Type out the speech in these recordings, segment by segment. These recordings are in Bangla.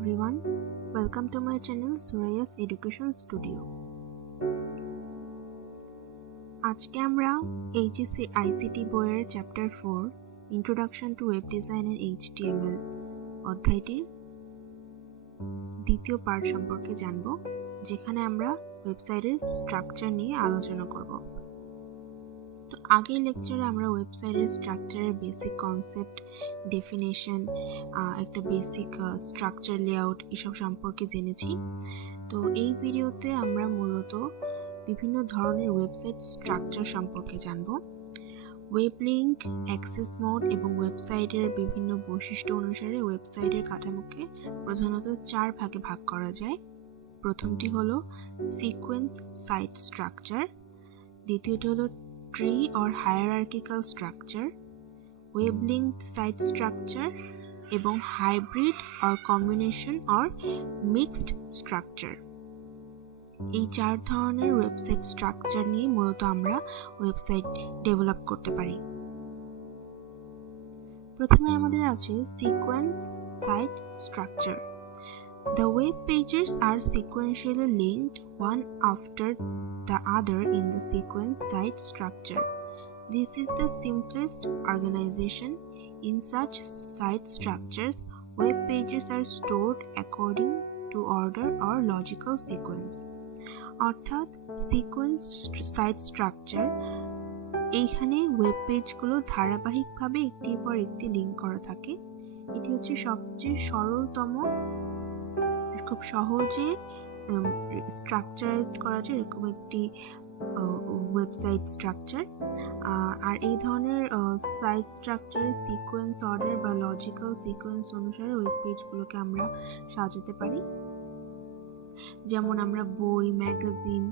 everyone, welcome to my channel Suraiya's Education Studio. আজকে আমরা এইচএসসি আইসিটি বইয়ের chapter 4 introduction to web design and HTML অধ্যায়টির দ্বিতীয় পার্ট সম্পর্কে জানব, যেখানে আমরা ওয়েবসাইটের স্ট্রাকচার নিয়ে আলোচনা করব। তো আগের লেকচারে আমরা ওয়েবসাইটের স্ট্রাকচারের বেসিক কনসেপ্ট, ডেফিনেশন, একটা বেসিক স্ট্রাকচার লেআউট এসব সম্পর্কে জেনেছি। তো এই ভিডিওতে আমরা মূলত বিভিন্ন ধরনের ওয়েবসাইট স্ট্রাকচার সম্পর্কে জানব। ওয়েব লিঙ্ক, অ্যাক্সেস মোড এবং ওয়েবসাইটের বিভিন্ন বৈশিষ্ট্য অনুসারে ওয়েবসাইটের কাঠামোকে প্রধানত 4 ভাগে ভাগ করা যায়। প্রথমটি হলো সিকোয়েন্স সাইট স্ট্রাকচার, দ্বিতীয়টি হলো tree or hierarchical structure, web linked site structure এবং hybrid or combination or mixed structure। এই 4 ধরনের ওয়েবসাইট স্ট্রাকচার নিয়ে মূলত আমরা ওয়েবসাইট ডেভেলপ করতে পারি। প্রথমে আমাদের আছে sequence site structure. The web pages are sequentially linked one after the other in the sequence site structure. This is the simplest organization. In such site structures, web pages are stored according to order or logical sequence. অর্থাৎ সিকোয়েন্স সাইট স্ট্রাকচার, এইখানে ওয়েব পেজগুলো ধারাবাহিকভাবে একটির পর একটি লিঙ্ক করা থাকে। এটি হচ্ছে সবচেয়ে সরলতম, খুব সহজে স্ট্রাকচারাইজড করা যায় এরকম একটি ওয়েবসাইট স্ট্রাকচার। আর এই ধরনের সাইট স্ট্রাকচারের সিকোয়েন্স অর্ডার বা লজিক্যাল সিকোয়েন্স অনুসারে ওয়েব পেজগুলোকে আমরা সাজাতে পারি। যেমন আমরা বই, ম্যাগাজিন,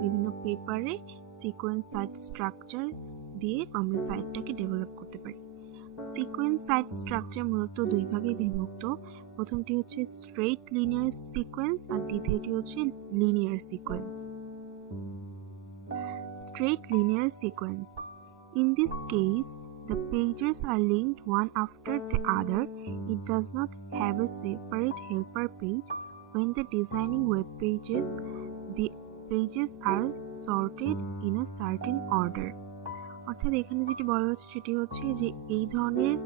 বিভিন্ন পেপারে সিকোয়েন্স সাইট স্ট্রাকচার দিয়ে আমরা সাইটটাকে ডেভেলপ করতে পারি। সিকোয়েন্স সাইট স্ট্রাকচার মূলত 2 ভাগে বিভক্ত। প্রথমটি হচ্ছে স্ট্রেইট লিনিয়ার সিকোয়েন্স আর দ্বিতীয়টি হচ্ছে linear sequence. Straight linear sequence. In this case, the pages are linked one after the other. It does not have a separate helper page. When the designing web pages, the pages are sorted in a certain order. অর্থাৎ এখানে যেটি বলা হচ্ছে সেটি হচ্ছে যে এই ধরনের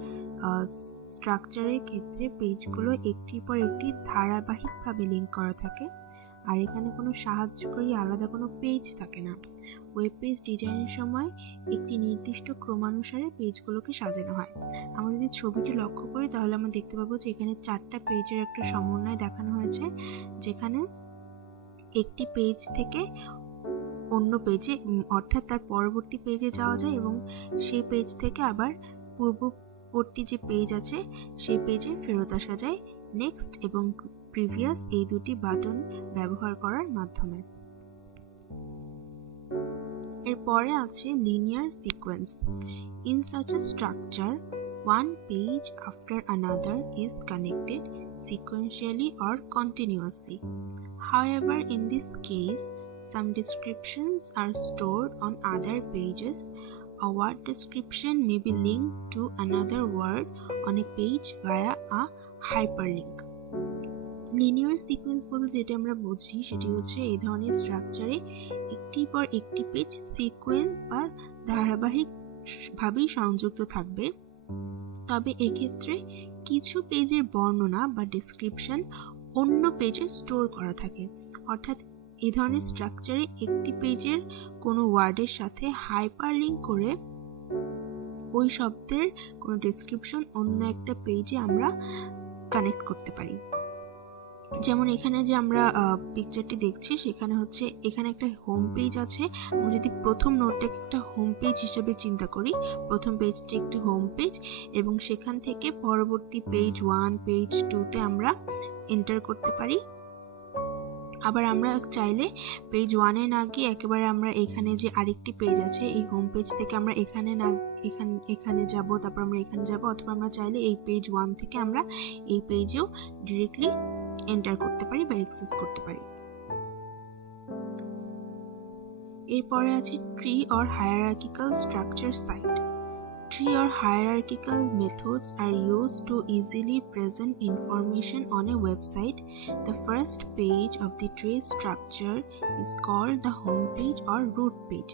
স্ট্রাকচারের ক্ষেত্রে পেজগুলো একটির পর একটি ধারাবাহিকভাবে লিঙ্ক করা থাকে, আর এখানে কোনো সাহায্যকারী আলাদা কোনো পেজ থাকে না। ওয়েব পেজ ডিজাইনের সময় একটি নির্দিষ্ট ক্রমানুসারে পেজগুলোকে সাজানো হয়। আমরা যদি ছবিটি লক্ষ্য করি তাহলে আমরা দেখতে পাবো যে এখানে 4টা পেজের একটা সমন্বয় দেখানো হয়েছে, যেখানে একটি পেজ থেকে অন্য পেজে অর্থাৎ তার পরবর্তী পেজে যাওয়া যায় এবং সেই পেজ থেকে আবার পূর্ববর্তী যে পেজ আছে সেই পেজে ফেরত আসা যায় নেক্সট এবং প্রিভিয়াস এই দুটি বাটন ব্যবহার করার মাধ্যমে। এরপরে আছে linear sequence. In such a structure, one page after another is connected sequentially or continuously. However, in this case, some descriptions are stored on other pages. A word description may be linked to another word on a page via a hyperlink. Linear sequence বলতে যেটা আমরা বুঝি সেটি হচ্ছে এই ধরনের স্ট্রাকচারে একটি পর একটি পেজ সিকোয়েন্স বা ধারাবাহিকভাবেই সংযুক্ত থাকবে। তবে এক্ষেত্রে কিছু পেজের বর্ণনা বা ডেসক্রিপশন অন্য পেজে স্টোর করা থাকে। অর্থাৎ এই ধরনের স্ট্রাকচারে একটি পেজের কোনো ওয়ার্ডের সাথে হাইপারলিংক করে ওই শব্দের কোনো ডেসক্রিপশন অন্য একটা পেজে আমরা কানেক্ট করতে পারি। যেমন এখানে যে আমরা পিকচারটি দেখছি সেখানে হচ্ছে এখানে একটা হোম পেজ আছে। আমরা যদি প্রথম নোটটাকে একটা হোম পেজ হিসেবে চিন্তা করি, প্রথম পেজটি একটি হোম পেজ এবং সেখান থেকে পরবর্তী পেজ 1, পেজ 2তে আমরা এন্টার করতে পারি। আবার আমরা চাইলে পেজ 1-এ না গিয়ে একেবারে আমরা এখানে যে আরেকটি পেজ আছে এই হোম পেজ থেকে আমরা এখানে যাব, তারপর আমরা এখানে যাব, অথবা আমরা চাইলে এই পেজ 1 থেকে আমরা এই পেজেও ডিরেক্টলি এন্টার করতে পারি বা অ্যাক্সেস করতে পারি। এরপরে আছে tree or hierarchical structure site. Tree or hierarchical methods are used to easily present information on a website. The first page of the tree structure is called the home page or root page.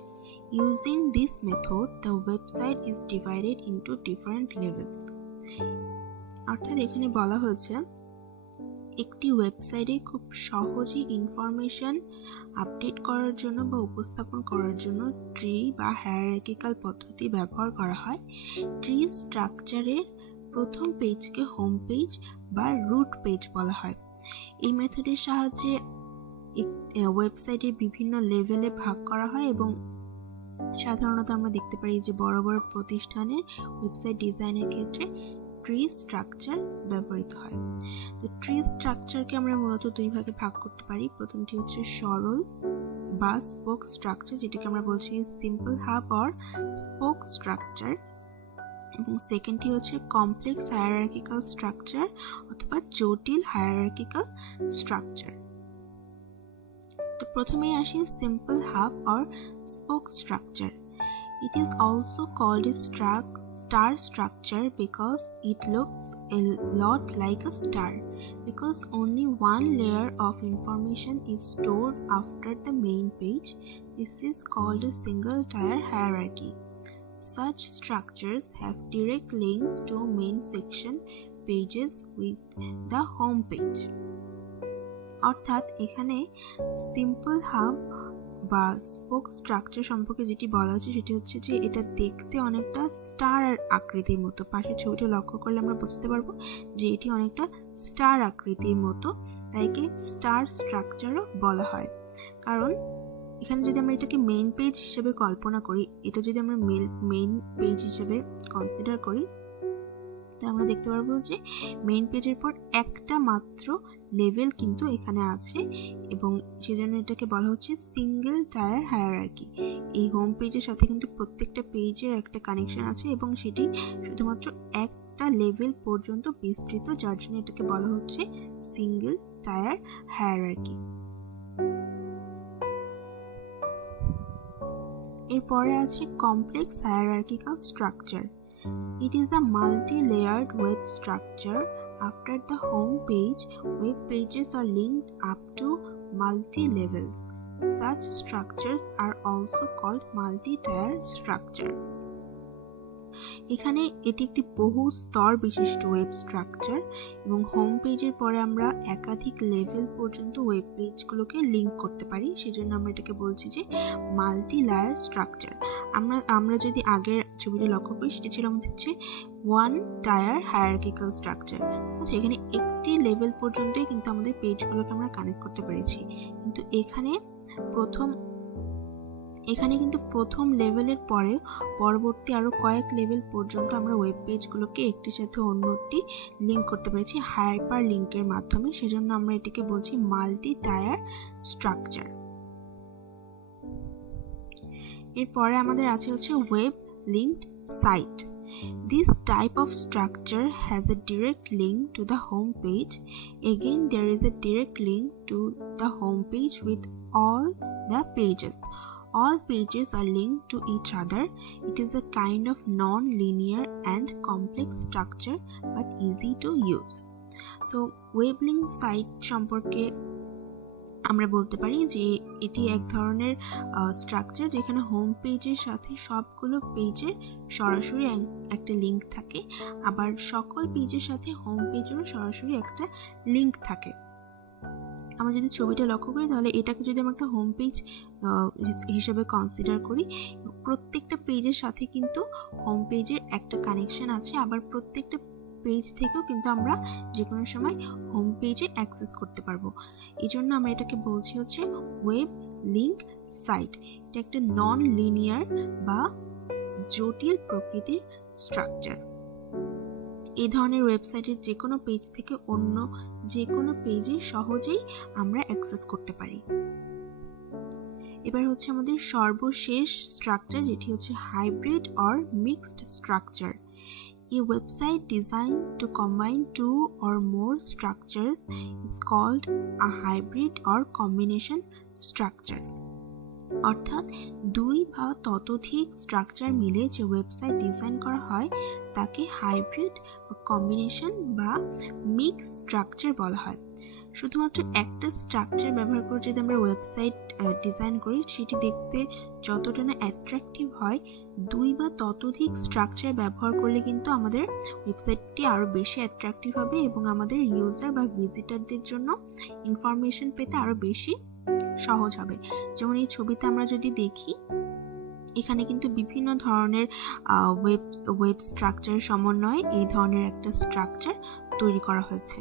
Using this method, the website is divided into different levels. অর্থাৎ এখানে বলা হয়েছে একটি ওয়েবসাইটে খুব সহজেই ইনফরমেশন আপডেট করার জন্য বা উপস্থাপন করার জন্য ট্রি বা হায়ারার্কিক্যাল পদ্ধতি ব্যবহার করা হয়। ট্রি স্ট্রাকচারের প্রথম পেজকে হোম পেজ বা রুট পেজ বলা হয়। এই মেথডের সাহায্যে ওয়েবসাইটের বিভিন্ন লেভেলে ভাগ করা হয় এবং সাধারণত আমরা দেখতে পারি যে বড় বড় প্রতিষ্ঠানের ওয়েবসাইট ডিজাইনের ক্ষেত্রে ট্রি স্ট্রাকচার ব্যবহৃত হয়। তো ট্রি স্ট্রাকচারকে আমরা মূলত দুই ভাগে ভাগ করতে পারি। প্রথমটি হচ্ছে সরল বা স্পোক স্ট্রাকচার, যেটাকে আমরা বলছি simple hub or spoke structure, এবং সেকেন্ডটি হচ্ছে কমপ্লেক্স হায়ারার্কিক্যাল স্ট্রাকচার অথবা জটিল হায়ারার্কিক্যাল স্ট্রাকচার। তো প্রথমেই আসি simple hub or spoke structure. It is also called a star structure because it looks a lot like a star, because only one layer of information is stored after the main page. This is called a single tier hierarchy. Such structures have direct links to main section pages with the home page. অর্থাৎ এখানে সিম্পল হাব বা স্পোক স্ট্রাকচার সম্পর্কে যেটি বলা হচ্ছে সেটি হচ্ছে যে এটা দেখতে অনেকটা স্টার আকৃতির মতো। পাশের ছবিটা লক্ষ্য করলে আমরা বুঝতে পারবো যে এটি অনেকটা স্টার আকৃতির মতো, তাই একে স্টার স্ট্রাকচারও বলা হয়। কারণ এখানে যদি আমরা এটাকে মেইন পেজ হিসেবে কল্পনা করি, এটা যদি আমরা মেইন পেজ হিসেবে কনসিডার করি, তাহলে আমরা দেখতে পারবো যে মেইন পেজের পর একটা মাত্র লেভেল কিন্তু এখানে আছে এবং সেজন্য এটাকে বলা হচ্ছে সিঙ্গেল টায়ার হায়ারার্কি। এই হোম পেজের সাথে কিন্তু প্রত্যেকটা পেজের একটা কানেকশন আছে এবং সেটি শুধুমাত্র একটা লেভেল পর্যন্ত বিস্তৃত, যার জন্য এটাকে বলা হচ্ছে সিঙ্গেল টায়ার হায়ারার্কি। এরপরে আছে complex hierarchical structure. It is a multi-layered web structure. After the home page, web pages are linked up to multi-levels. Such structures are also called multi-tier structure. এখানে এটি একটি বহু স্তর বিশিষ্ট ওয়েব স্ট্রাকচার এবং হোম পেজের পরে আমরা একাধিক লেভেল পর্যন্ত ওয়েব পেজগুলোকে লিংক করতে পারি, সেজন্য আমরা এটাকে বলছি যে মাল্টি লেয়ার স্ট্রাকচার। আমরা যদি আগের ছবিটি লক্ষ্য করি, সেটি ছিল আমাদের হচ্ছে ওয়ান টায়ার হায়ারার্কিক্যাল স্ট্রাকচার। আচ্ছা, এখানে একটি লেভেল পর্যন্তই কিন্তু আমাদের পেজগুলোকে আমরা কানেক্ট করতে পেরেছি, কিন্তু এখানে কিন্তু প্রথম লেভেলের পরে পরবর্তী আরো কয়েক লেভেল পর্যন্ত আমরা ওয়েব পেজগুলোকে একটির সাথে অন্যটি লিংক করতে পেরেছি হাইপার লিংকের মাধ্যমে, সেজন্য আমরা এটিকে বলছি মাল্টি টায়ার স্ট্রাকচার। এরপরে আমাদের আছে হচ্ছে web linked site. This type of structure has a direct link to the home page. Again, there is a direct link to the home page with all the pages. All pages are linked to each other. It is a kind of non-linear and complex structure but easy to use. তো ওয়েব লিংক সাইট সম্পর্কে আমরা বলতে পারি যে এটি এক ধরনের স্ট্রাকচার যেখানে হোম পেজের সাথে সবগুলো পেজের সরাসরি একটা লিংক থাকে, আবার সকল পেজের সাথে হোম পেজেরও সরাসরি একটা লিংক থাকে। আমরা যদি ছবিটা লক্ষ্য করি তাহলে এটাকে যদি আমরা একটা হোম পেজ হিসেবে কনসিডার করি, প্রত্যেকটা পেজের সাথে কিন্তু হোম পেজের একটা কানেকশন আছে, আবার প্রত্যেকটা পেজ থেকেও কিন্তু আমরা যে কোনো সময় হোম পেজে অ্যাক্সেস করতে পারবো। এই জন্য আমরা এটাকে বলছি হচ্ছে ওয়েব লিংক সাইট। এটা একটা নন লিনিয়ার বা জটিল প্রকৃতির স্ট্রাকচার। এই ধরনের ওয়েবসাইটের যে কোনো পেজ থেকে অন্য যে কোনো পেজে সহজেই আমরা অ্যাক্সেস করতে পারি। এবার হচ্ছে আমাদের সর্বশেষ স্ট্রাকচার, যেটি হচ্ছে hybrid or mixed structure. A website designed to combine two or more structures is called a hybrid or combination structure. অর্থাৎ দুই বা ততোধিক স্ট্রাকচার মিলে যে ওয়েবসাইট ডিজাইন করা হয় তাকে হাইব্রিড কম্বিনেশন বা মিক্স স্ট্রাকচার বলা হয়। শুধুমাত্র একটা স্ট্রাকচার ব্যবহার করে যদি আমরা ওয়েবসাইট ডিজাইন করি, সেটি দেখতে যতটা না অ্যাট্রাকটিভ হয়, দুই বা ততোধিক স্ট্রাকচার ব্যবহার করলে কিন্তু আমাদের ওয়েবসাইটটি আরও বেশি অ্যাট্রাকটিভ হবে এবং আমাদের ইউজার বা ভিজিটারদের জন্য ইনফরমেশন পেতে আরও বেশি সহজ হবে। যেমন এই ছবিতে আমরা যদি দেখি, এখানে কিন্তু বিভিন্ন ধরনের ওয়েব স্ট্রাকচারের সমন্বয়ে এই ধরনের একটা স্ট্রাকচার তৈরি করা হয়েছে।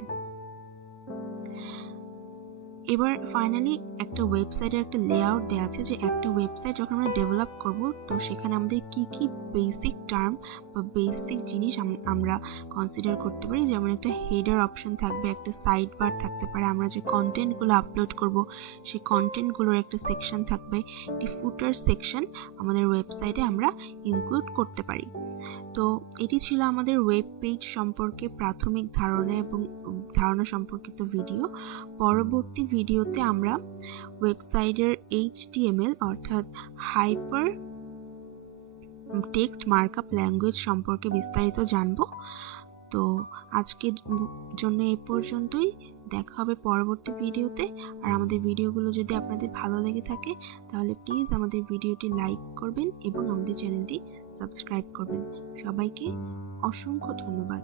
এবার ফাইনালি একটা ওয়েবসাইটের একটা লেআউট দেওয়া আছে, যে একটা ওয়েবসাইট যখন আমরা ডেভেলপ করব তো সেখানে আমাদের কি কি বেসিক টার্ম বা বেসিক জিনিস আমরা কনসিডার করতে পারি। যেমন একটা হেডার অপশন থাকবে, একটা সাইড বার থাকতে পারে, আমরা যে কন্টেন্টগুলো আপলোড করব সেই কন্টেন্টগুলোর একটা সেকশন থাকবে, একটি ফুটার সেকশন আমাদের ওয়েবসাইটে আমরা ইনক্লুড করতে পারি। তো এটি ছিল আমাদের ওয়েব পেজ সম্পর্কে প্রাথমিক ধারণা সম্পর্কিত ভিডিও। পরবর্তী ভিডিওতে আমরা ওয়েবসাইটের HTML অর্থাৎ হাইপার টেক্সট মার্কআপ ল্যাঙ্গুয়েজ সম্পর্কে বিস্তারিত জানব। তো আজকের জন্য এই পর্যন্তই, দেখা হবে পরবর্তী ভিডিওতে। আর আমাদের ভিডিওগুলো যদি আপনাদের ভালো লেগে থাকে তাহলে প্লিজ আমাদের ভিডিওটি লাইক করবেন এবং আমাদের চ্যানেলটি সাবস্ক্রাইব করবেন। সবাইকে অসংখ্য ধন্যবাদ।